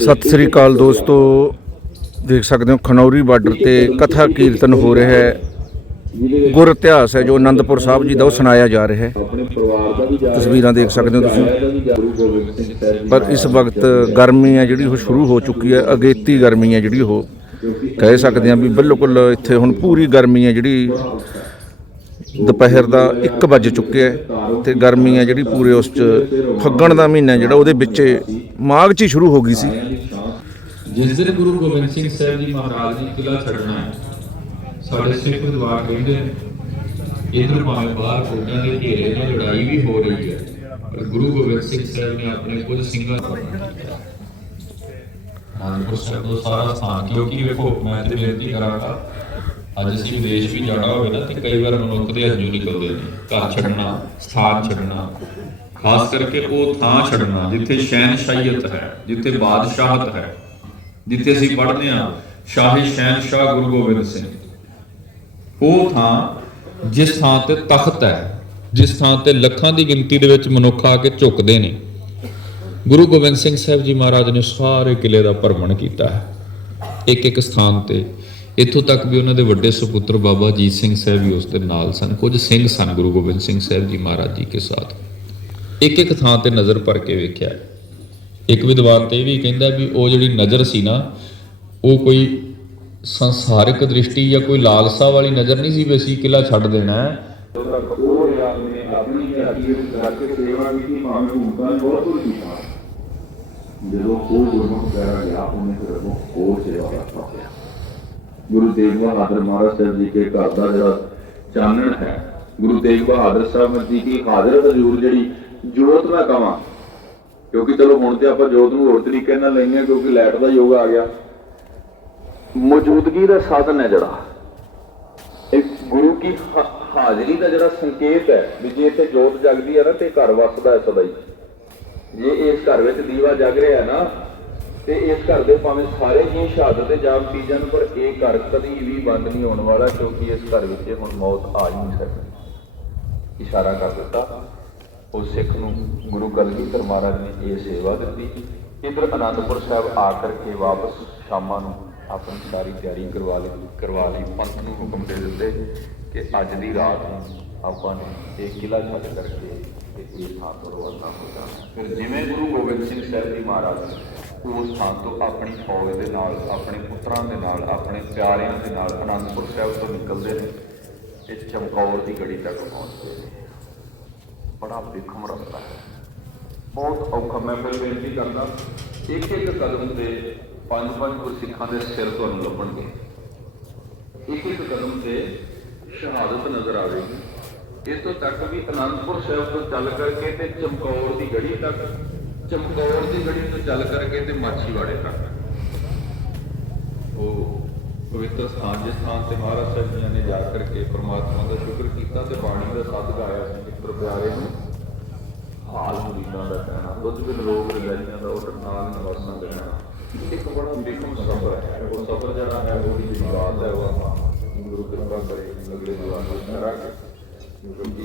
ਸਤਿ ਸ੍ਰੀ ਅਕਾਲ ਦੋਸਤੋ। ਦੇਖ ਸਕਦੇ ਹੋ ਖਨੌਰੀ ਬਾਰਡਰ ਤੇ ਕਥਾ ਕੀਰਤਨ ਹੋ ਰਿਹਾ ਹੈ। ਗੁਰ ਇਤਿਹਾਸ ਹੈ ਜੋ ਅਨੰਦਪੁਰ ਸਾਹਿਬ ਜੀ ਦਾ ਉਹ ਸੁਣਾਇਆ ਜਾ ਰਿਹਾ ਹੈ। ਤਸਵੀਰਾਂ ਦੇਖ ਸਕਦੇ ਹੋ ਤੁਸੀਂ। ਪਰ ਇਸ ਵਕਤ ਗਰਮੀ ਹੈ ਜਿਹੜੀ ਉਹ ਸ਼ੁਰੂ ਹੋ ਚੁੱਕੀ ਹੈ। ਅਗੇਤੀ ਗਰਮੀ ਹੈ ਜਿਹੜੀ ਉਹ। ਕਹਿ ਸਕਦੇ ਹਾਂ ਵੀ ਬਿਲਕੁਲ ਇੱਥੇ ਹੁਣ ਪੂਰੀ ਗਰਮੀ ਹੈ ਜਿਹੜੀ ਦੁਪਹਿਰ ਦਾ 1 ਵਜ ਚੁੱਕਿਆ ਹੈ ਤੇ ਗਰਮੀ ਹੈ ਜਿਹੜੀ ਪੂਰੇ ਉਸ ਚ ਫੱਗਣ ਦਾ ਮਹੀਨਾ ਜਿਹੜਾ ਉਹਦੇ ਵਿੱਚ ਮਾਘ ਚ ਹੀ ਸ਼ੁਰੂ ਹੋ ਗਈ ਸੀ। ਜਿਸ ਦਿਨ ਗੁਰੂ ਗੋਬਿੰਦ ਸਿੰਘ ਸਾਹਿਬ ਜੀ ਮਹਾਰਾਜ ਨੇ ਕਿਲਾ ਛੱਡਣਾ ਸਾਡੇ ਸਿੱਖ ਵਿਦਵਾਨ ਕਹਿੰਦੇ ਇਧਰ ਭਾਵੇਂ ਬਾਹਰ ਕੋਟਾਂ ਦੇ ਘੇਰੇ ਨਾਲ ਲੜਾਈ ਵੀ ਹੋ ਰਹੀ ਹੈ, ਪਰ ਗੁਰੂ ਗੋਬਿੰਦ ਸਿੰਘ ਸਾਹਿਬ ਨੇ ਆਪਣੇ ਕੁਝ ਸਿੰਘਾਂ ਆਨੰਦਪੁਰ ਸਾਹਿਬ ਦਾ ਸਾਰਾ ਸਥਾਨ ਕਿਉਂਕਿ ਵੇਖੋ, ਮੈਂ ਤੇ ਬੇਨਤੀ ਕਰਾਂਗਾ ਅੱਜ ਅਸੀਂ ਵਿਦੇਸ਼ ਵੀ ਜਾਣਾ ਹੋਵੇ ਨਾ, ਤੇ ਕਈ ਵਾਰ ਮਨੁੱਖ ਦੇ ਹੱਥੋਂ ਨਿਕਲਦੇ ਨੇ। ਘਰ ਛੱਡਣਾ ਸਥਾਨ ਛੱਡਣਾ। ਖਾਸ ਕਰਕੇ ਉਹ ਥਾਂ ਛੱਡਣਾ, ਜਿੱਥੇ ਸ਼ਹਿਨਸ਼ਾਹੀਅਤ ਹੈ, ਜਿੱਥੇ ਬਾਦਸ਼ਾਹਤ ਹੈ, ਜਿੱਥੇ ਅਸੀਂ ਪੜ੍ਹਦੇ ਹਾਂ, ਸ਼ਾਹੀ ਸ਼ਹਿਨਸ਼ਾਹ ਗੁਰੂ ਗੋਬਿੰਦ ਸਿੰਘ। ਉਹ ਥਾਂ ਜਿਸ ਥਾਂ ਤੇ ਤਖਤ ਹੈ, ਜਿਸ ਥਾਂ ਤੇ ਲੱਖਾਂ ਦੀ ਗਿਣਤੀ ਦੇ ਵਿੱਚ ਮਨੁੱਖ ਆ ਕੇ ਝੁਕਦੇ ਨੇ। ਗੁਰੂ ਗੋਬਿੰਦ ਸਿੰਘ ਸਾਹਿਬ ਜੀ ਮਹਾਰਾਜ ਨੇ ਸਾਰੇ ਕਿਲੇ ਦਾ ਭਰਮਣ ਕੀਤਾ ਹੈ। ਇੱਕ ਇੱਕ ਸਥਾਨ ਤੇ ਇੱਥੋਂ ਤੱਕ ਵੀ ਉਹਨਾਂ ਦੇ ਵੱਡੇ ਸੁਪੁੱਤਰ ਬਾਬਾ ਜੀਤ ਸਿੰਘ ਸਾਹਿਬ ਵੀ ਉਸ ਦੇ ਨਾਲ ਸਨ। ਕੁਝ ਸਿੰਘ ਸਨ ਗੁਰੂ ਗੋਬਿੰਦ ਸਿੰਘ ਸਾਹਿਬ ਜੀ ਮਹਾਰਾਜ ਜੀ ਕੇ ਸਾਥ। ਇੱਕ ਇੱਕ ਥਾਂ ਤੇ ਨਜ਼ਰ ਭਰ ਕੇ ਵੇਖਿਆ। ਇੱਕ ਵਿਦਵਾਨ ਤੇ ਵੀ ਕਹਿੰਦਾ ਵੀ ਉਹ ਜਿਹੜੀ ਨਜ਼ਰ ਸੀ ਨਾ, ਉਹ ਕੋਈ ਸੰਸਾਰਿਕ ਦ੍ਰਿਸ਼ਟੀ ਜਾਂ ਕੋਈ ਲਾਲਸਾ ਵਾਲੀ ਨਜ਼ਰ ਨਹੀਂ ਸੀ ਵੀ ਅਸੀਂ ਕਿਲਾ ਛੱਡ ਦੇਣਾ ਹੈ। ਉਹ ਯਾਰ ਨੇ ਆਪਣੀ ਧਰਤੀ ਕਰਕੇ ਸੇਵਾ ਕੀਤੀ ਭਾਵੇਂ ਭੂਮਿਕਾ ਬਹੁਤ ਕੁਝ ਕੀਤਾ ਜਦੋਂ ਉਹ ਗੁਰਮੁਖ ਪਿਆਰਾ ਗਿਆ, ਉਹਨੇ ਫਿਰ ਉਹ ਸੇਵਾ ਕਰਤਾ ਗੁਰੂ ਤੇਗ ਬਹਾਦਰ ਮਹਾਰਾਜ ਸਾਹਿਬ ਜੀ ਕੇ ਘਰ ਦਾ ਜਿਹੜਾ ਚਾਨਣ ਹੈ, ਗੁਰੂ ਤੇਗ ਬਹਾਦਰ ਸਾਹਿਬ ਜੀ ਦੀ ਹਾਜ਼ਰ ਹਜ਼ੂਰ ਜਿਹੜੀ ਜੋਤ ਮੈਂ ਕਵਾਂ? ਕਿਉਂਕਿ ਚਲੋ ਹੁਣ ਤੇ ਆਪਾਂ ਜੋਤ ਨੂੰ ਹੋਰ ਤਰੀਕੇ ਨਾਲ ਲੈਂਦੇ ਹਾਂ ਕਿਉਂਕਿ ਲਾਈਟ ਦਾ ਯੁੱਗ ਆ ਗਿਆ। ਮੌਜੂਦਗੀ ਦਾ ਸਾਧਨ ਹੈ ਜਿਹੜਾ। ਇੱਕ ਗੁਰੂ ਕੀ ਹਾਜ਼ਰੀ ਦਾ ਜਿਹੜਾ ਸੰਕੇਤ ਹੈ ਵੀ ਜੇ ਇੱਥੇ ਜੋਤ ਜਗਦੀ ਹੈ ਨਾ ਤੇ ਘਰ ਵਸਦਾ ਹੈ ਸਦਾ ਹੀ। ਜੇ ਇਸ ਘਰ ਵਿੱਚ ਦੀਵਾ ਜਗ ਰਿਹਾ ਹੈ ਨਾ ਤੇ ਇਸ ਘਰ ਦੇ ਭਾਵੇਂ ਸਾਰੇ ਜੀ ਸ਼ਹਾਦਤ ਤੇ ਜਾਮ ਪੀ ਜਾਣ ਪਰ ਇਹ ਘਰ ਕਦੀ ਵੀ ਬੰਦ ਨਹੀਂ ਹੋਣ ਵਾਲਾ, ਕਿਉਂਕਿ ਇਸ ਘਰ ਵਿੱਚ ਹੁਣ ਮੌਤ ਆ ਹੀ ਨਹੀਂ ਸਕਦੀ। ਇਸ਼ਾਰਾ ਕਰ ਦਿੱਤਾ। ਉਹ ਸਿੱਖ ਨੂੰ ਗੁਰੂ ਕਲਗੀਧਰ ਮਹਾਰਾਜ ਨੇ ਇਹ ਸੇਵਾ ਦਿੱਤੀ। ਇਧਰ ਅਨੰਦਪੁਰ ਸਾਹਿਬ ਆ ਕਰਕੇ ਵਾਪਸ ਸ਼ਾਮਾਂ ਨੂੰ ਆਪਣੀ ਸਾਰੀ ਤਿਆਰੀ ਕਰਵਾ ਲਈ ਕਰਵਾ ਲਈ। ਪੰਥ ਨੂੰ ਹੁਕਮ ਦੇ ਦਿੱਤੇ ਕਿ ਅੱਜ ਦੀ ਰਾਤ ਨੂੰ ਆਪਾਂ ਨੇ ਇਹ ਕਿਲਾ ਛੱਡ ਕਰਕੇ ਤੇ ਇਹ ਥਾਂ ਤੋਂ ਰਵਾਨਾ ਹੋ ਜਾਣਾ। ਫਿਰ ਜਿਵੇਂ ਗੁਰੂ ਗੋਬਿੰਦ ਸਿੰਘ ਸਾਹਿਬ ਜੀ ਮਹਾਰਾਜ ਉਸ ਥਾਂ ਤੋਂ ਆਪਣੀ ਫੌਜ ਦੇ ਨਾਲ, ਆਪਣੇ ਪੁੱਤਰਾਂ ਦੇ ਨਾਲ, ਆਪਣੇ ਪਿਆਰਿਆਂ ਦੇ ਨਾਲ ਅਨੰਦਪੁਰ ਸਾਹਿਬ ਤੋਂ ਨਿਕਲਦੇ ਨੇ। ਤੇ ਚਮਕੌਰ ਦੀ ਗੜੀ ਤੱਕ ਪਹੁੰਚਦੇ ਨੇ। ਬੜਾ ਵਿਖਮ ਰਸਤਾ ਹੈ। ਬਹੁਤ ਔਖਾ। ਮੈਂ ਫਿਰ ਬੇਨਤੀ ਕਰਦਾ ਇੱਕ ਇੱਕ ਕਦਮ ਤੇ ਪੰਜ ਪੰਜ ਗੁਰਸਿੱਖਾਂ ਦੇ ਸਿਰ ਤੁਹਾਨੂੰ ਲੱਭਣਗੇ। ਇੱਕ ਇੱਕ ਕਦਮ ਤੇ ਸ਼ਹਾਦਤ ਨਜ਼ਰ ਆਵੇਗੀ। ਇਸ ਤੋਂ ਤੱਕ ਵੀ ਅਨੰਦਪੁਰ ਸਾਹਿਬ ਤੋਂ ਚੱਲ ਕਰਕੇ ਤੇ ਚਮਕੌਰ ਦੀ ਗੜੀ ਤੱਕ ਚਮਕੌਰ ਦੀ ਗੜੀ ਤੋਂ ਚੱਲ ਕਰਕੇ ਤੇ ਮਾਛੀਵਾੜੇ ਤੱਕ। ਉਹ ਪਵਿੱਤਰ ਸਥਾਨ ਜਿਸ ਥਾਂ ਤੇ ਮਹਾਰਾਜ ਸਾਹਿਬ ਜੀ ਨੇ ਜਾ ਕਰਕੇ ਪ੍ਰਮਾਤਮਾ ਦਾ ਸ਼ੁਕਰ ਕੀਤਾ ਤੇ ਬਾਣੀ ਦਾ ਸੱਦ ਗਾਇਆ ਸੀ ਮਿੱਤਰ ਪਿਆਰੇ ਨੂੰ ਹਾਲ ਮੁਰੀਦਾਂ ਦਾ ਕਹਿਣਾ ਦੁੱਧ ਬਿਨ ਰੋਗ ਰਜਾਈਆਂ ਦਾ ਉਹ ਨਾਲ ਨਿਵਾਸਣਾ ਦੇਣਾ। ਇੱਕ ਬੜਾ ਬੇਕਮ ਸਫਰ ਹੈ ਉਹ ਸਫਰ ਜਿਹੜਾ ਹੈ ਉਹਦੀ ਜਿਹੜੀ ਬਾਤ ਹੈ ਉਹ ਆਪਾਂ ਗੁਰੂ ਕਿਰਪਾ ਕਰੇ ਅਗਲੇ ਜਵਾਨ ਨੂੰ ਕਰਾਂਗੇ। ਕਿਉਂਕਿ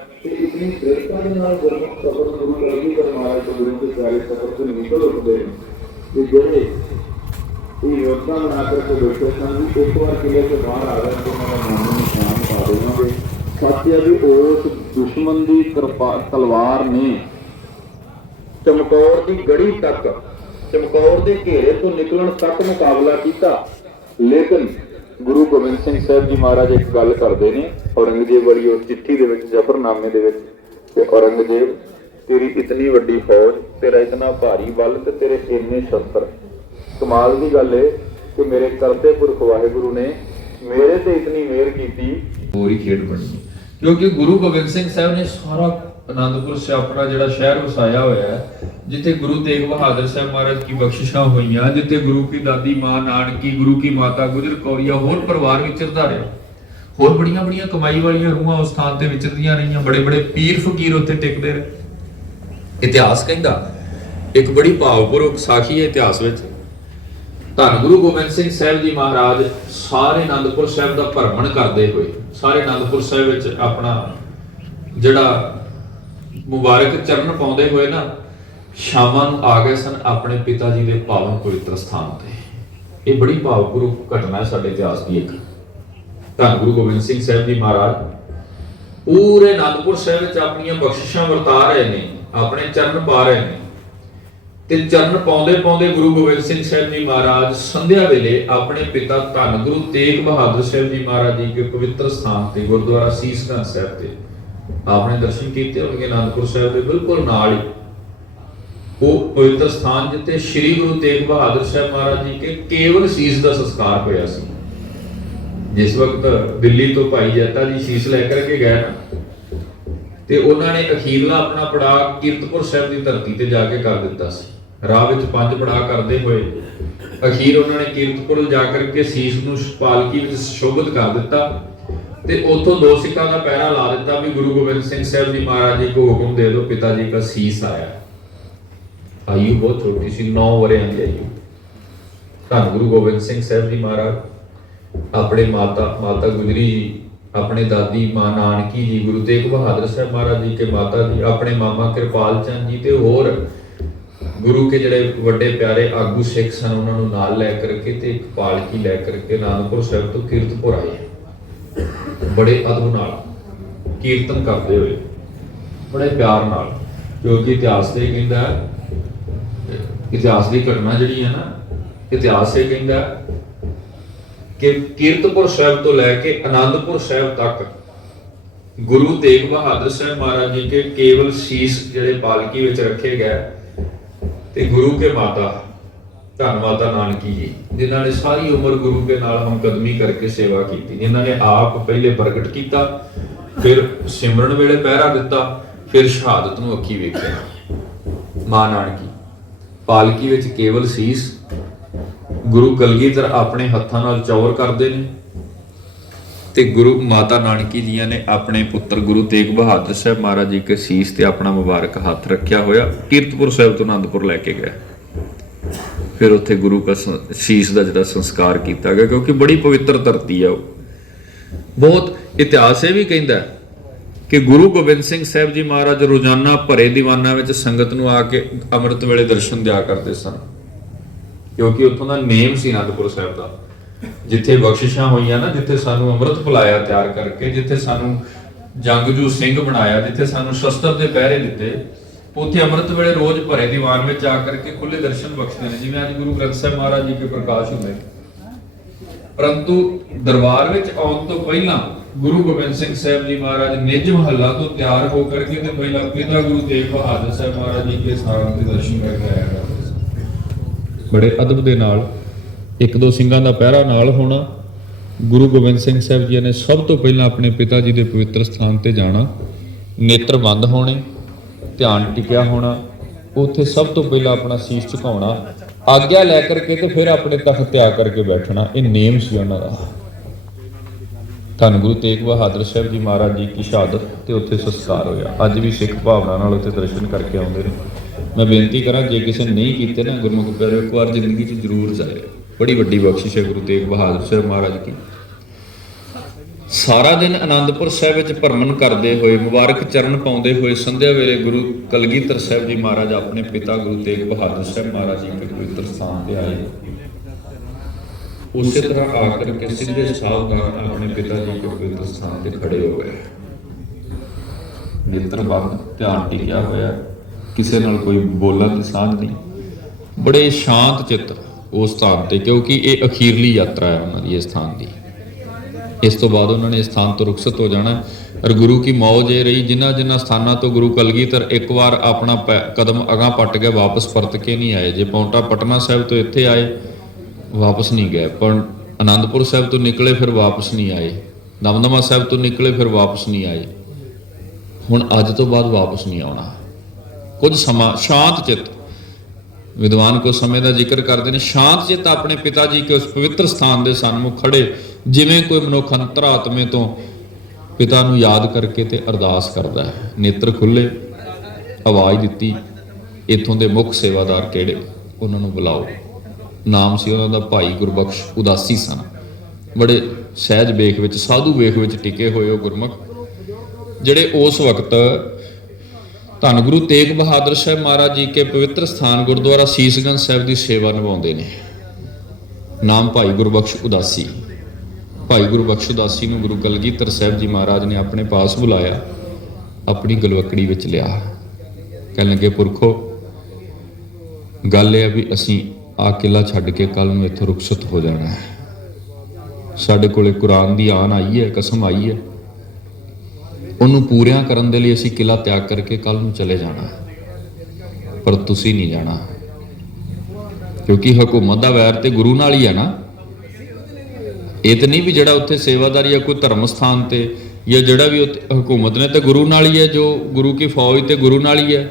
ਗੁਰੂ ਦੀ ਬਖਸ਼ਿਸ਼ ਦੇ ਜੀ ਕਿਉਂਕਿ ਸਫਰ ਤੇ ਨਹੀਂ ਹੁੰਦਾ ਮੈਨੂੰ ਲੱਗਦਾ ਜੀ ਇਹ ਇੱਕ ਸਫਰ ਦਾ ਨਾਮ ਅਨੰਦ ਲੈਣਾ ਤੇ ਆਪ ਇਹ ਯੋਧਾ ਬਣਾ ਕਰਕੇ ਬੈਠੇ ਸਨ ਵੀ ਇੱਕ ਵਾਰ ਕਿਲੇ ਤੋਂ ਬਾਹਰ ਆ ਗਏ ਤੇ ਉਹਨਾਂ ਦਾ ਨਾਮ ਨਿਸ਼ਾਨ ਪਾ ਦੇਵਾਂਗੇ ਸੱਚ ਵੀ ਉਸ ਦੁਸ਼ਮਣ ਦੀ ਕਿਰਪਾ ਤਲਵਾਰ ਨੇ ਚਮਕੌਰ ਦੀ ਗੜੀ ਤੱਕ ਚਮਕੌਰ ਦੇ ਘੇਰੇ ਤੋਂ ਨਿਕਲਣ ਤੱਕ ਮੁਕਾਬਲਾ ਕੀਤਾ ਲੇਕਿਨ ਗੁਰੂ ਗੋਬਿੰਦ ਸਿੰਘ ਸਾਹਿਬ ਜੀ ਮਹਾਰਾਜ ਇੱਕ ਗੱਲ ਕਰਦੇ ਨੇ ਔਰੰਗਜ਼ੇਬ ਵਾਲੀ ਉਹ ਚਿੱਠੀ ਦੇ ਵਿੱਚ, ਜ਼ਫਰਨਾਮੇ ਦੇ ਵਿੱਚ ਕਿ ਔਰੰਗਜ਼ੇਬ, ਤੇਰੀ ਇਤਨੀ ਵੱਡੀ ਫੌਜ, ਤੇਰਾ ਇਤਨਾ ਭਾਰੀ ਬਲ ਤੇ ਤੇਰੇ ਇੰਨੇ ਸ਼ਸਤਰ। ਕਮਾਲ ਦੀ ਗੱਲ ਏ ਕਿ ਮੇਰੇ ਕਰਤੇ ਪੁਰਖ ਵਾਹਿਗੁਰੂ ਨੇ ਮੇਰੇ ਤੇ ਇਤਨੀ ਮਿਹਰ ਕੀਤੀ। ਹੋਰ ਖੇਡ ਬਣੀ। ਕਿਉਂਕਿ ਗੁਰੂ ਗੋਬਿੰਦ ਸਿੰਘ ਸਾਹਿਬ ਨੇ ਸਾਰਾ ਅਨੰਦਪੁਰ ਸਾਹਿਬ ਆਪਣਾ ਜਿਹੜਾ ਸ਼ਹਿਰ ਵਸਾਇਆ ਹੋਇਆ ਹੈ, ਜਿੱਥੇ ਗੁਰੂ ਤੇਗ ਬਹਾਦਰ ਸਾਹਿਬ ਮਹਾਰਾਜ ਕੀ ਬਖਸ਼ਿਸ਼ਾਂ ਹੋਈਆਂ, ਜਿੱਥੇ ਗੁਰੂ ਕੀ ਦਾਦੀ ਮਾਂ ਨਾਨਕੀ, ਗੁਰੂ ਕੀ ਮਾਤਾ ਗੁਜਰ ਕੌਰੀਆ ਹੋਰ ਪਰਿਵਾਰ ਵਿਚਰਦਾ ਰਿਹਾ। ਹੋਰ ਬੜੀਆਂ ਬੜੀਆਂ ਕਮਾਈ ਵਾਲੀਆਂ ਰੂਹਾਂ ਉਸ ਥਾਂ ਤੇ ਵਿਚਰਦੀਆਂ ਰਹੀਆਂ, ਬੜੇ ਬੜੇ ਪੀਰ ਫਕੀਰ ਉੱਥੇ ਟਿਕਦੇ ਰਹੇ। ਇਤਿਹਾਸ ਕਹਿੰਦਾ, ਇੱਕ ਬੜੀ ਭਾਵਪੂਰਵਕ ਸਾਖੀ ਹੈ ਇਤਿਹਾਸ ਵਿੱਚ। ਧੰਨ ਗੁਰੂ ਗੋਬਿੰਦ ਸਿੰਘ ਸਾਹਿਬ ਜੀ ਮਹਾਰਾਜ ਸਾਰੇ ਆਨੰਦਪੁਰ ਸਾਹਿਬ ਦਾ ਭਰਮਣ ਕਰਦੇ ਹੋਏ, ਸਾਰੇ ਆਨੰਦਪੁਰ ਸਾਹਿਬ ਵਿੱਚ ਆਪਣਾ ਜਿਹੜਾ ਮੁਬਾਰਕ ਚਰਨ ਪਾਉਂਦੇ ਹੋਏ ਨਾ, ਸ਼ਾਮਾਂ ਨੂੰ ਆ ਗਏ ਸਨ ਆਪਣੇ ਪਿਤਾ ਜੀ ਦੇ ਪਾਵਨ ਪਵਿੱਤਰ ਸਥਾਨ ਤੇ। ਇਹ ਬੜੀ ਭਾਵਪੂਰਵਕ ਘਟਨਾ ਹੈ ਸਾਡੇ ਇਤਿਹਾਸ ਦੀ ਇੱਕ। ਧੰਨ ਗੁਰੂ ਗੋਬਿੰਦ ਸਿੰਘ ਸਾਹਿਬ ਜੀ ਮਹਾਰਾਜ। ਪੂਰੇ ਅਨੰਦਪੁਰ ਸਾਹਿਬ ਵਿੱਚ ਆਪਣੀਆਂ ਬਖਸ਼ਿਸ਼ਾਂ ਵਰਤਾ ਰਹੇ ਨੇ, ਆਪਣੇ ਚਰਨ ਪਾ ਰਹੇ ਨੇ। ਤੇ ਚਰਨ ਪਾਉਂਦੇ ਪਾਉਂਦੇ ਗੁਰੂ ਗੋਬਿੰਦ ਸਿੰਘ ਸਾਹਿਬ ਜੀ ਮਹਾਰਾਜ ਸੰਧਿਆ ਵੇਲੇ ਆਪਣੇ ਪਿਤਾ ਧੰਨ ਗੁਰੂ ਤੇਗ ਬਹਾਦਰ ਸਾਹਿਬ ਜੀ ਮਹਾਰਾਜ ਜੀ ਦੇ ਪਵਿੱਤਰ ਸਥਾਨ ਤੇ, ਗੁਰਦੁਆਰਾ ਸੀਸਗੰਜ ਸਾਹਿਬ ਤੇ, ਆਪਣੇ ਦਰਸ਼ਨ ਕੀਤੇ ਹੋਣਗੇ ਅਨੰਦਪੁਰ ਸਾਹਿਬ ਦੇ ਬਿਲਕੁਲ ਨਾਲ ਹੀ। ਉਹ ਪਵਿੱਤਰ ਸਥਾਨ ਜਿੱਥੇ ਸ੍ਰੀ ਗੁਰੂ ਤੇਗ ਬਹਾਦਰ ਸਾਹਿਬ ਮਹਾਰਾਜ ਜੀ ਕੇ ਕੇਵਲ ਸੀਸ ਦਾ ਸੰਸਕਾਰ ਹੋਇਆ ਸੀ। ਜਿਸ ਵਕਤ ਦਿੱਲੀ ਤੋਂ ਭਾਈ ਜੱਤਾ ਜੀ ਸੀਸ ਲੈ ਕਰਕੇ ਗਏ ਨਾ, ਤੇ ਉਹਨਾਂ ਨੇ ਅਖੀਰਲਾ ਆਪਣਾ ਪੜਾਅ ਕੀਰਤਪੁਰ ਸਾਹਿਬ ਦੀ ਧਰਤੀ ਤੇ ਜਾ ਕੇ ਕਰ ਦਿੱਤਾ ਸੀ। ਰਾਹ ਵਿੱਚ ਪੰਜ ਪੜਾਅ ਕਰਦੇ ਹੋਏ ਅਖੀਰ ਉਹਨਾਂ ਨੇ ਕੀਰਤਪੁਰ ਜਾ ਕਰਕੇ ਸੀਸ ਨੂੰ ਪਾਲਕੀ ਵਿੱਚ ਸ਼ੋਭਿਤ ਕਰ ਦਿੱਤਾ ਤੇ ਉੱਥੋਂ ਦੋ ਸਿੱਖਾਂ ਦਾ ਪਹਿਰਾ ਲਾ ਦਿੱਤਾ ਵੀ ਗੁਰੂ ਗੋਬਿੰਦ ਸਿੰਘ ਸਾਹਿਬ ਜੀ ਮਹਾਰਾਜ ਜੀ ਕੋ ਹੁਕਮ ਦੇ ਦਿਓ, ਪਿਤਾ ਜੀ ਦਾ ਸੀਸ ਆਇਆ। ਆਯੂ ਬਹੁਤ ਛੋਟੀ ਸੀ 9 ਵਰਿਆਂ ਦੀ ਆਯੂ। ਧੰਨ ਗੁਰੂ ਗੋਬਿੰਦ ਸਿੰਘ ਸਾਹਿਬ ਜੀ ਮਹਾਰਾਜ। ਆਪਣੇ ਮਾਤਾ ਮਾਤਾ ਗੁਜਰੀ ਜੀ ਆਪਣੇ ਦਾਦੀ ਮਾਂ ਨਾਨਕੀ ਜੀ ਗੁਰੂ ਤੇਗ ਬਹਾਦਰ ਸਾਹਿਬ ਮਹਾਰਾਜ ਜੀ ਕੇ ਮਾਤਾ ਜੀ ਆਪਣੇ ਮਾਮਾ ਕਿਰਪਾਲ ਚੰਦ ਜੀ ਤੇ ਹੋਰ ਗੁਰੂ ਕੇ ਜਿਹੜੇ ਵੱਡੇ ਪਿਆਰੇ ਆਗੂ ਸਿੱਖ ਸਨ ਉਹਨਾਂ ਨੂੰ ਨਾਲ ਲੈ ਕਰਕੇ ਤੇ ਇੱਕ ਪਾਲਕੀ ਲੈ ਕਰਕੇ ਆਨੰਦਪੁਰ ਸਾਹਿਬ ਤੋਂ ਕੀਰਤਪੁਰ ਆਏ ਬੜੇ ਅਦਬ ਨਾਲ ਕੀਰਤਨ ਕਰਦੇ ਹੋਏ ਬੜੇ ਪਿਆਰ ਨਾਲ ਕਿਉਂਕਿ ਇਤਿਹਾਸ ਦੇ ਕਹਿੰਦਾ ਹੈ, ਇਤਿਹਾਸ ਦੀ ਘਟਨਾ ਜਿਹੜੀ ਹੈ ਨਾ ਇਤਿਹਾਸ ਇਹ ਕਹਿੰਦਾ ਕਿ ਕੀਰਤਪੁਰ ਸਾਹਿਬ ਤੋਂ ਲੈ ਕੇ ਆਨੰਦਪੁਰ ਸਾਹਿਬ ਤੱਕ ਗੁਰੂ ਤੇਗ ਬਹਾਦਰ ਸਾਹਿਬ ਮਹਾਰਾਜ ਜੀ ਕੇ ਕੇਵਲ ਸੀਸ ਜਿਹੜੇ ਪਾਲਕੀ ਵਿੱਚ ਰੱਖੇ ਗਏ ਤੇ ਗੁਰੂ ਕੇ ਮਾਤਾ, ਧੰਨ ਮਾਤਾ ਨਾਨਕੀ ਜੀ, ਜਿਨ੍ਹਾਂ ਨੇ ਸਾਰੀ ਉਮਰ ਗੁਰੂ ਕੇ ਨਾਲ ਹਮਕਦਮੀ ਕਰਕੇ ਸੇਵਾ ਕੀਤੀ, ਜਿਨ੍ਹਾਂ ਨੇ ਆਪ ਪਹਿਲੇ ਪ੍ਰਗਟ ਕੀਤਾ, ਫਿਰ ਸਿਮਰਨ ਵੇਲੇ ਪਹਿਰਾ ਦਿੱਤਾ, ਫਿਰ ਸ਼ਹਾਦਤ ਨੂੰ ਅੱਖੀ ਵੇਖਿਆ। ਮਾਂ ਨਾਨਕੀ ਪਾਲਕੀ ਵਿੱਚ ਕੇਵਲ ਸੀਸ ਗੁਰੂ ਕਲਗੀਧਰ ਆਪਣੇ ਹੱਥਾਂ ਨਾਲ ਚੌਰ ਕਰਦੇ ਨੇ ਤੇ ਗੁਰੂ ਮਾਤਾ ਨਾਨਕੀ ਜੀਆਂ ਨੇ ਆਪਣੇ ਪੁੱਤਰ ਗੁਰੂ ਤੇਗ ਬਹਾਦਰ ਸਾਹਿਬ ਮਹਾਰਾਜ ਜੀ ਕੇ ਸੀਸ ਤੇ ਆਪਣਾ ਮੁਬਾਰਕ ਹੱਥ ਰੱਖਿਆ ਹੋਇਆ, ਕੀਰਤਪੁਰ ਸਾਹਿਬ ਤੋਂ ਆਨੰਦਪੁਰ ਲੈ ਕੇ ਗਏ। ਫਿਰ ਉੱਥੇ ਗੁਰੂ ਦਾ ਸੀਸ ਦਾ ਜਿਹੜਾ ਸੰਸਕਾਰ ਕੀਤਾ ਗਿਆ, ਕਿਉਂਕਿ ਬੜੀ ਪਵਿੱਤਰ ਧਰਤੀ ਹੈ ਉਹ। ਬਹੁਤ ਇਤਿਹਾਸ ਇਹ ਵੀ ਕਹਿੰਦਾ ਕਿ ਗੁਰੂ ਗੋਬਿੰਦ ਸਿੰਘ ਸਾਹਿਬ ਜੀ ਮਹਾਰਾਜ ਰੋਜ਼ਾਨਾ ਭਰੇ ਦੀਵਾਨਾਂ ਵਿੱਚ ਸੰਗਤ ਨੂੰ ਆ ਕੇ ਅੰਮ੍ਰਿਤ ਵੇਲੇ ਦਰਸ਼ਨ ਦਿਆ ਕਰਦੇ ਸਨ। ਕਿਉਂਕਿ ਉੱਥੋਂ ਦਾ ਨੇਮ ਸੀ ਅਨੰਦਪੁਰ ਸਾਹਿਬ ਦਾ। ਜਿੱਥੇ ਬਖਸ਼ਿਸ਼ਾਂ ਹੋਈਆਂ ਨਾ, ਜਿੱਥੇ ਸਾਨੂੰ ਅੰਮ੍ਰਿਤ ਪਿਲਾਇਆ ਤਿਆਰ ਕਰਕੇ, ਜਿੱਥੇ ਸਾਨੂੰ ਜੰਗਜੂ ਸਿੰਘ ਬਣਾਇਆ, ਜਿੱਥੇ ਸਾਨੂੰ ਸ਼ਸਤਰ ਦੇ ਪਹਿਰੇ ਦਿੱਤੇ, ਉੱਥੇ ਅੰਮ੍ਰਿਤ ਵੇਲੇ ਰੋਜ਼ ਭਰੇ ਦੀਵਾਨ ਵਿੱਚ ਆ ਕਰਕੇ ਖੁੱਲੇ ਦਰਸ਼ਨ ਬਖਸ਼ਦੇ ਨੇ। ਜਿਵੇਂ ਅੱਜ ਗੁਰੂ ਗ੍ਰੰਥ ਸਾਹਿਬ ਮਹਾਰਾਜ ਜੀ ਕੇ ਪ੍ਰਕਾਸ਼ ਹੁੰਦੇ ਪਰੰਤੂ ਦਰਬਾਰ ਵਿੱਚ ਆਉਣ ਤੋਂ ਪਹਿਲਾਂ ਗੁਰੂ ਗੋਬਿੰਦ ਸਿੰਘ ਸਾਹਿਬ ਜੀ ਮਹਾਰਾਜ ਨਿੱਜ ਮਹੱਲਾ ਤੋਂ ਤਿਆਰ ਹੋ ਕਰਕੇ ਤੇ ਪਹਿਲਾਂ ਪਿਤਾ ਗੁਰੂ ਤੇਗ ਬਹਾਦਰ ਸਾਹਿਬ ਮਹਾਰਾਜ ਜੀ ਦੇ ਸਥਾਨ ਤੇ ਦਰਸ਼ਨ ਕਰਕੇ ਆਇਆ ਬੜੇ ਅਦਬ ਦੇ ਨਾਲ, ਇੱਕ ਦੋ ਸਿੰਘਾਂ ਦਾ ਪਹਿਰਾ ਨਾਲ ਹੋਣਾ, ਗੁਰੂ ਗੋਬਿੰਦ ਸਿੰਘ ਸਾਹਿਬ ਜੀ ਨੇ ਸਭ ਤੋਂ ਪਹਿਲਾਂ ਆਪਣੇ ਪਿਤਾ ਜੀ ਦੇ ਪਵਿੱਤਰ ਸਥਾਨ ਤੇ ਜਾਣਾ, ਨੇਤਰ ਬੰਦ ਹੋਣੇ, ਧਿਆਨ ਟਿਕਿਆ ਹੋਣਾ, ਉੱਥੇ ਸਭ ਤੋਂ ਪਹਿਲਾਂ ਆਪਣਾ ਸੀਸ ਝੁਕਾਉਣਾ, ਆਗਿਆ ਲੈ ਕਰਕੇ ਤੇ ਫਿਰ ਆਪਣੇ ਤਖਤ ਤਿਆਗ ਕਰਕੇ ਬੈਠਣਾ, ਇਹ ਨੇਮ ਸੀ ਉਹਨਾਂ ਦਾ। ਧੰਨ ਗੁਰੂ ਤੇਗ ਬਹਾਦਰ ਸਾਹਿਬ ਜੀ ਮਹਾਰਾਜ ਜੀ ਦੀ ਸ਼ਹਾਦਤ ਤੇ ਉੱਥੇ ਸੰਸਕਾਰ ਹੋਇਆ। ਅੱਜ ਵੀ ਸਿੱਖ ਭਾਵਨਾ ਨਾਲ ਉੱਥੇ ਦਰਸ਼ਨ ਕਰਕੇ ਆਉਂਦੇ ਨੇ। ਮੈਂ ਬੇਨਤੀ ਕਰਾਂ, ਜੇ ਕਿਸੇ ਨੇ ਨਹੀਂ ਕੀਤੇ ਨਾ ਗੁਰਮੁਖ ਪਿਆਰੇ ਇੱਕ ਵਾਰ ਜ਼ਿੰਦਗੀ 'ਚ ਜ਼ਰੂਰ ਜਾਏ ਬੜੀ ਵੱਡੀ ਬਖਸ਼ਿਸ਼ ਹੈ ਗੁਰੂ ਤੇਗ ਬਹਾਦਰ ਸਾਹਿਬ ਮਹਾਰਾਜ ਦੀ। ਸਾਰਾ ਦਿਨ ਆਨੰਦਪੁਰ ਸਾਹਿਬ ਵਿੱਚ ਭਰਮਣ ਕਰਦੇ ਹੋਏ, ਮੁਬਾਰਕ ਚਰਨ ਪਾਉਂਦੇ ਹੋਏ, ਸੰਧਿਆ ਵੇਲੇ ਗੁਰੂ ਕਲਗੀਧਰ ਸਾਹਿਬ ਜੀ ਮਹਾਰਾਜ, ਆਪਣੇ ਪਿਤਾ ਗੁਰੂ ਤੇਗ ਬਹਾਦਰ ਸਾਹਿਬ ਮਹਾਰਾਜ ਜੀ ਦੇ ਪਵਿੱਤਰ ਸਥਾਨ ਤੇ ਆਏ। ਉਸੇ ਤਰ੍ਹਾਂ ਆ ਕਰਕੇ ਸਿੱਧੇ ਸਾਵਧਾਨ ਆਪਣੇ ਪਿਤਾ ਜੀ ਦੇ ਪਵਿੱਤਰ ਸਥਾਨ ਤੇ ਖੜੇ ਹੋ ਗਏ। ਨੇਤਰ ਬੰਦ, ਧਿਆਨ ਟਿਕਿਆ ਹੋਇਆ। ਕਿਸੇ ਨਾਲ ਕੋਈ ਬੋਲਣ ਦੀ ਸਾਂਝ ਨਹੀਂ। ਬੜੇ ਸ਼ਾਂਤ ਚਿੱਤ ਉਸ ਸਥਾਨ ਤੇ, ਕਿਉਂਕਿ ਇਹ ਅਖੀਰਲੀ ਯਾਤਰਾ ਹੈ ਉਹਨਾਂ ਦੀ ਇਸ ਸਥਾਨ ਦੀ। ਇਸ ਤੋਂ ਬਾਅਦ ਉਹਨਾਂ ਨੇ ਇਸ ਸਥਾਨ ਤੋਂ ਰੁਖਸਤ ਹੋ ਜਾਣਾ ਹੈ। ਔਰ ਗੁਰੂ ਕੀ ਮੌਜ ਇਹ ਰਹੀ, ਜਿਨ੍ਹਾਂ ਜਿਨ੍ਹਾਂ ਸਥਾਨਾਂ ਤੋਂ ਗੁਰੂ ਕਲਗੀਧਰ ਇੱਕ ਵਾਰ ਆਪਣਾ ਪੈ- ਕਦਮ ਅਗਾਹ ਪੱਟ ਕੇ ਵਾਪਸ ਪਰਤ ਕੇ ਨਹੀਂ ਆਏ। ਜੇ ਪੌਂਟਾ ਪਟਨਾ ਸਾਹਿਬ ਤੋਂ ਇੱਥੇ ਆਏ, ਵਾਪਸ ਨਹੀਂ ਗਏ। ਪਰ ਆਨੰਦਪੁਰ ਸਾਹਿਬ ਤੋਂ ਨਿਕਲੇ, ਫਿਰ ਵਾਪਸ ਨਹੀਂ ਆਏ। ਦਮਦਮਾ ਸਾਹਿਬ ਤੋਂ ਨਿਕਲੇ, ਫਿਰ ਵਾਪਸ ਨਹੀਂ ਆਏ। ਹੁਣ ਅੱਜ ਤੋਂ ਬਾਅਦ ਵਾਪਸ ਨਹੀਂ ਆਉਣਾ। ਕੁਝ ਸਮਾਂ ਸ਼ਾਂਤ ਚਿੱਤ। ਵਿਦਵਾਨ ਕੋ ਸਮੇਂ ਦਾ ਜ਼ਿਕਰ ਕਰਦੇ ਨੇ, ਸ਼ਾਂਤ ਚਿੱਤ ਆਪਣੇ ਪਿਤਾ ਜੀ ਕੇ ਉਸ ਪਵਿੱਤਰ ਸਥਾਨ ਦੇ ਸਨਮੁਖ ਖੜੇ, ਜਿਵੇਂ ਕੋਈ ਮਨੁੱਖ ਅੰਤਰਾਤਮੇ ਤੋਂ ਪਿਤਾ ਨੂੰ ਯਾਦ ਕਰਕੇ ਤੇ ਅਰਦਾਸ ਕਰਦਾ ਹੈ। ਨੇਤਰ ਖੁੱਲੇ ਆਵਾਜ਼ ਦਿੱਤੀ, ਇਥੋਂ ਦੇ ਮੁੱਖ ਸੇਵਾਦਾਰ ਕਿਹੜੇ? ਉਹਨਾਂ ਨੂੰ ਬੁਲਾਓ। ਨਾਮ ਸੀ ਉਹਨਾਂ ਦਾ ਭਾਈ ਗੁਰਬਖਸ਼ ਉਦਾਸੀ ਸਨ। ਬੜੇ ਸਹਿਜ ਵੇਖ ਵਿੱਚ, ਸਾਧੂ ਵੇਖ ਵਿੱਚ ਟਿਕੇ ਹੋਏ ਉਹ ਗੁਰਮੁਖ, ਜਿਹੜੇ ਉਸ ਵਕਤ ਧੰਨ ਗੁਰੂ ਤੇਗ ਬਹਾਦਰ ਸਾਹਿਬ ਮਹਾਰਾਜ ਜੀ ਕੇ ਪਵਿੱਤਰ ਸਥਾਨ ਗੁਰਦੁਆਰਾ ਸੀਸਗੰਜ ਸਾਹਿਬ ਦੀ ਸੇਵਾ ਨਿਭਾਉਂਦੇ ਨੇ। ਨਾਮ ਭਾਈ ਗੁਰਬਖਸ਼ ਉਦਾਸੀ। ਭਾਈ ਗੁਰਬਖਸ਼ ਉਦਾਸੀ ਨੂੰ ਗੁਰੂ ਕਲਗੀਧਰ ਸਾਹਿਬ ਜੀ ਮਹਾਰਾਜ ਨੇ ਆਪਣੇ ਪਾਸ ਬੁਲਾਇਆ, ਆਪਣੀ ਗਲਵਕੜੀ ਵਿੱਚ ਲਿਆ। ਕਹਿਣ ਲੱਗੇ, ਪੁਰਖੋ, ਗੱਲ ਇਹ ਹੈ ਵੀ ਅਸੀਂ ਆ ਕਿਲਾ ਛੱਡ ਕੇ ਕੱਲ ਨੂੰ ਇੱਥੋਂ ਰੁਖਸਤ ਹੋ ਜਾਣਾ ਹੈ। ਸਾਡੇ ਕੋਲੇ ਕੁਰਾਨ ਦੀ ਆਨ ਆਈ ਹੈ, ਕਸਮ ਆਈ ਹੈ। ਉਹਨੂੰ ਪੂਰਿਆਂ ਕਰਨ ਦੇ ਲਈ ਅਸੀਂ ਕਿਲਾ ਤਿਆਗ ਕਰਕੇ ਕੱਲ ਨੂੰ ਚਲੇ ਜਾਣਾ ਪਰ ਤੁਸੀਂ ਨਹੀਂ ਜਾਣਾ। ਕਿਉਂਕਿ ਹਕੂਮਤ ਦਾ ਵੈਰ ਤੇ ਗੁਰੂ ਨਾਲ ਹੀ ਹੈ ਨਾ। ਇਹ ਤਾਂ ਨਹੀਂ ਵੀ ਜਿਹੜਾ ਉੱਥੇ ਸੇਵਾਦਾਰ ਜਾਂ ਕੋਈ ਧਰਮ ਸਥਾਨ ਤੇ ਜਾਂ ਜਿਹੜਾ ਵੀ ਉੱਥੇ ਹਕੂਮਤ ਨੇ ਤੇ ਗੁਰੂ ਨਾਲ ਹੀ ਹੈ, ਜੋ ਗੁਰੂ ਕੀ ਫੌਜ ਤੇ ਗੁਰੂ ਨਾਲ ਹੀ ਹੈ।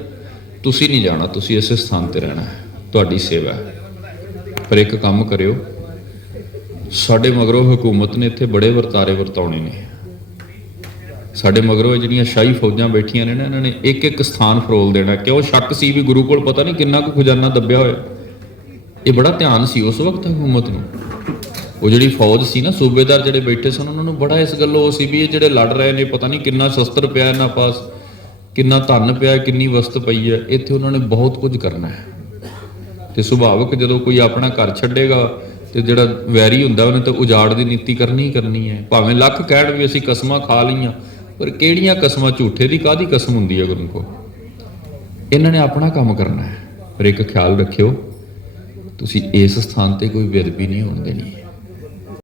ਤੁਸੀਂ ਨਹੀਂ ਜਾਣਾ, ਤੁਸੀਂ ਇਸੇ ਸਥਾਨ ਤੇ ਰਹਿਣਾ ਹੈ। ਤੁਹਾਡੀ ਸੇਵਾ ਪਰ ਇੱਕ ਕੰਮ ਕਰਿਓ। ਸਾਡੇ ਮਗਰੋਂ ਹਕੂਮਤ ਨੇ ਇੱਥੇ ਬੜੇ ਵਰਤਾਰੇ ਵਰਤਾਉਣੇ ਨੇ। ਸਾਡੇ ਮਗਰੋਂ ਇਹ ਜਿਹੜੀਆਂ ਸ਼ਾਹੀ ਫੌਜਾਂ ਬੈਠੀਆਂ ਨੇ ਨਾ, ਇਹਨਾਂ ਨੇ ਇੱਕ ਇੱਕ ਸਥਾਨ ਫਰੋਲ ਦੇਣਾ। ਕਿਉਂ? ਸ਼ੱਕ ਸੀ ਵੀ ਗੁਰੂ ਕੋਲ ਪਤਾ ਨਹੀਂ ਕਿੰਨਾ ਕੁ ਖਜ਼ਾਨਾ ਦੱਬਿਆ ਹੋਇਆ। ਇਹ ਬੜਾ ਧਿਆਨ ਸੀ ਉਸ ਵਕਤ ਹਕੂਮਤ ਨੂੰ। ਉਹ ਜਿਹੜੀ ਫੌਜ ਸੀ ਨਾ, ਸੂਬੇਦਾਰ ਜਿਹੜੇ ਬੈਠੇ ਸਨ, ਉਹਨਾਂ ਨੂੰ ਬੜਾ ਇਸ ਗੱਲੋਂ ਉਹ ਸੀ ਵੀ ਇਹ ਜਿਹੜੇ ਲੜ ਰਹੇ ਨੇ, ਪਤਾ ਨਹੀਂ ਕਿੰਨਾ ਸ਼ਸਤਰ ਪਿਆ ਇਹਨਾਂ ਪਾਸ, ਕਿੰਨਾ ਧਨ ਪਿਆ, ਕਿੰਨੀ ਵਸਤ ਪਈ ਹੈ, ਇੱਥੇ ਉਹਨਾਂ ਨੇ ਬਹੁਤ ਕੁਝ ਕਰਨਾ ਹੈ। ਤੇ ਸੁਭਾਵਕ ਜਦੋਂ ਕੋਈ ਆਪਣਾ ਘਰ ਛੱਡੇਗਾ ਤੇ ਜਿਹੜਾ ਵੈਰੀ ਹੁੰਦਾ ਉਹਨੇ ਤਾਂ ਉਜਾੜ ਦੀ ਨੀਤੀ ਕਰਨੀ ਹੀ ਕਰਨੀ ਹੈ। ਭਾਵੇਂ ਲੱਖ ਕਹਿਣ ਵੀ ਅਸੀਂ ਕਸਮਾਂ ਖਾ ਲਈਆਂ ਪਰ ਕਿਹੜੀਆਂ ਕਸਮਾਂ ਝੂਠੇ ਦੀ ਕਾਦੀ ਕਸਮ ਹੁੰਦੀ ਹੈ ਗੁਰੂ ਕੋ ਇਹਨਾਂ ਨੇ ਆਪਣਾ ਕੰਮ ਕਰਨਾ ਹੈ। ਪਰ ਇੱਕ ਖਿਆਲ ਰੱਖਿਓ, ਤੁਸੀਂ ਇਸ ਸਥਾਨ ਤੇ ਕੋਈ ਬੇਅਦਬੀ ਨਹੀਂ ਹੋਣ ਦੇਣੀ।